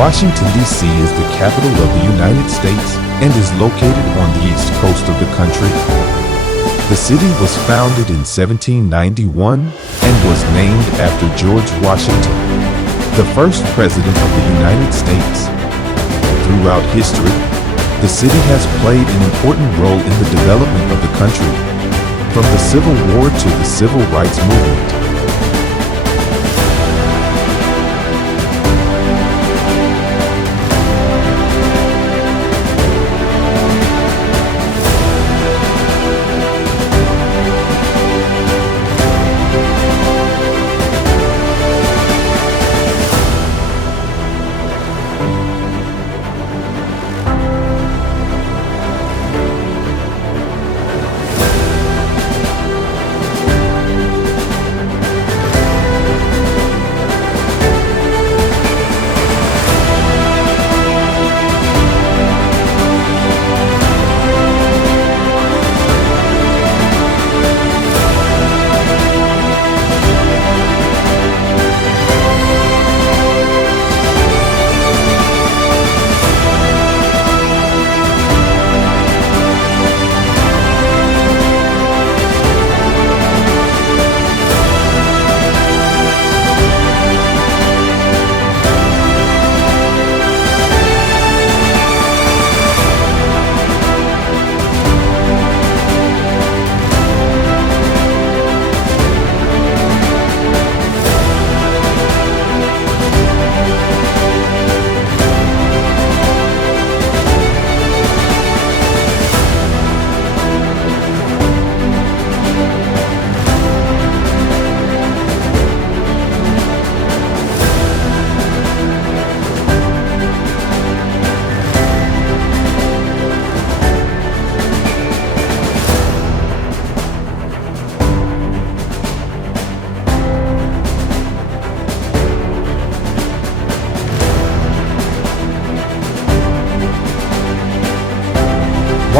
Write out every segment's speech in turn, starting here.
Washington, D.C. is the capital of the United States and is located on the east coast of the country. The city was founded in 1791 and was named after George Washington, the first president of the United States. Throughout history, the city has played an important role in the development of the country, from the Civil War to the Civil Rights Movement.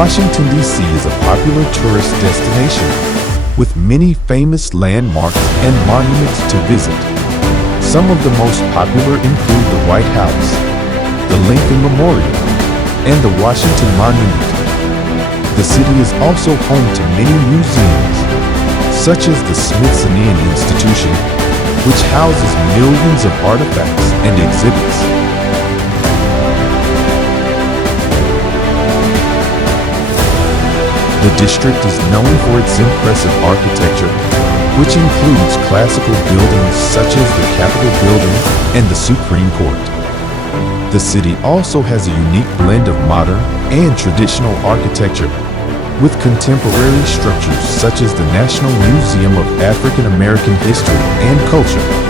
Washington, D.C. is a popular tourist destination, with many famous landmarks and monuments to visit. Some of the most popular include the White House, the Lincoln Memorial, and the Washington Monument. The city is also home to many museums, such as the Smithsonian Institution, which houses millions of artifacts and exhibits. The district is known for its impressive architecture, which includes classical buildings such as the Capitol Building and the Supreme Court. The city also has a unique blend of modern and traditional architecture, with contemporary structures such as the National Museum of African American History and Culture.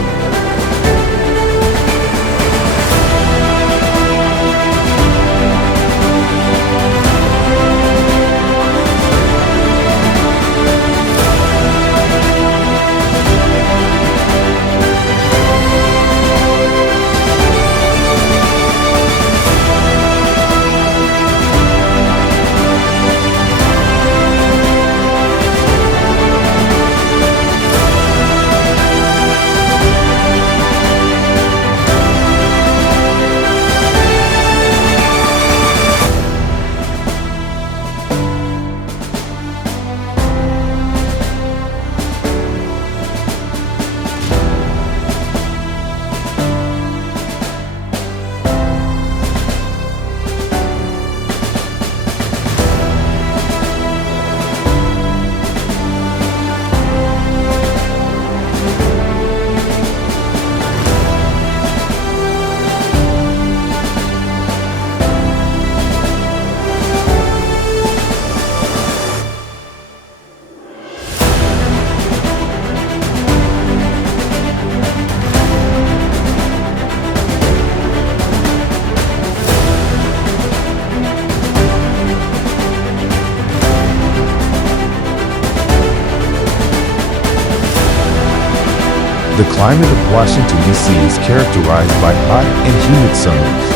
The climate of Washington, D.C. is characterized by hot and humid summers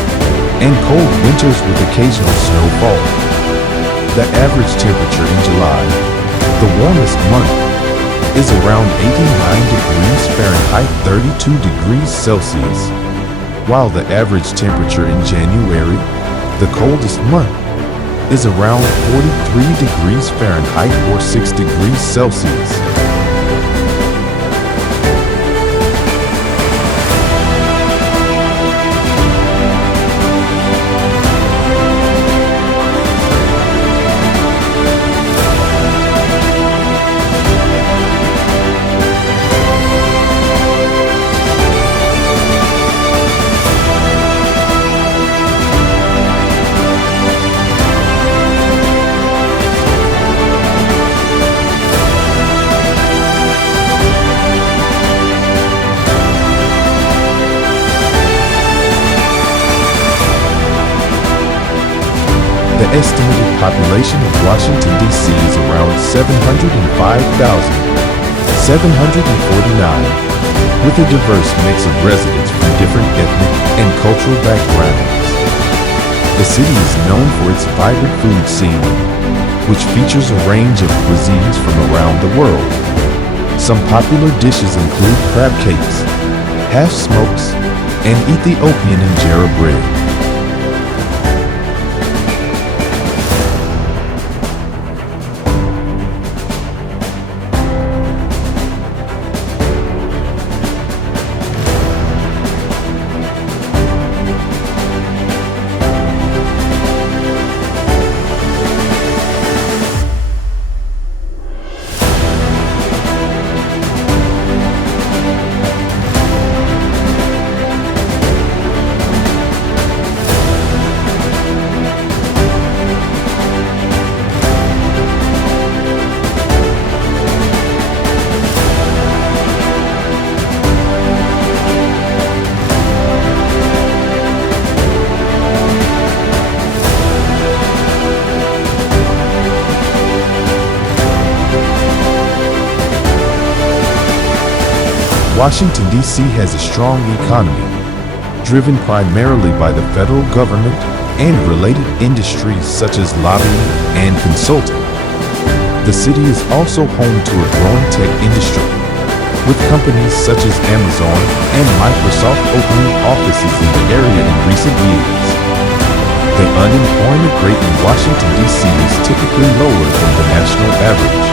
and cold winters with occasional snowfall. The average temperature in July, the warmest month, is around 89 degrees Fahrenheit, 32 degrees Celsius. while the average temperature in January, the coldest month, is around 43 degrees Fahrenheit or 6 degrees Celsius. The estimated population of Washington, D.C. is around 705,749, with a diverse mix of residents from different ethnic and cultural backgrounds. The city is known for its vibrant food scene, which features a range of cuisines from around the world. Some popular dishes include crab cakes, half smokes, and Ethiopian injera bread. Washington, D.C. has a strong economy, driven primarily by the federal government and related industries such as lobbying and consulting. The city is also home to a growing tech industry, with companies such as Amazon and Microsoft opening offices in the area in recent years. The unemployment rate in Washington, D.C. is typically lower than the national average.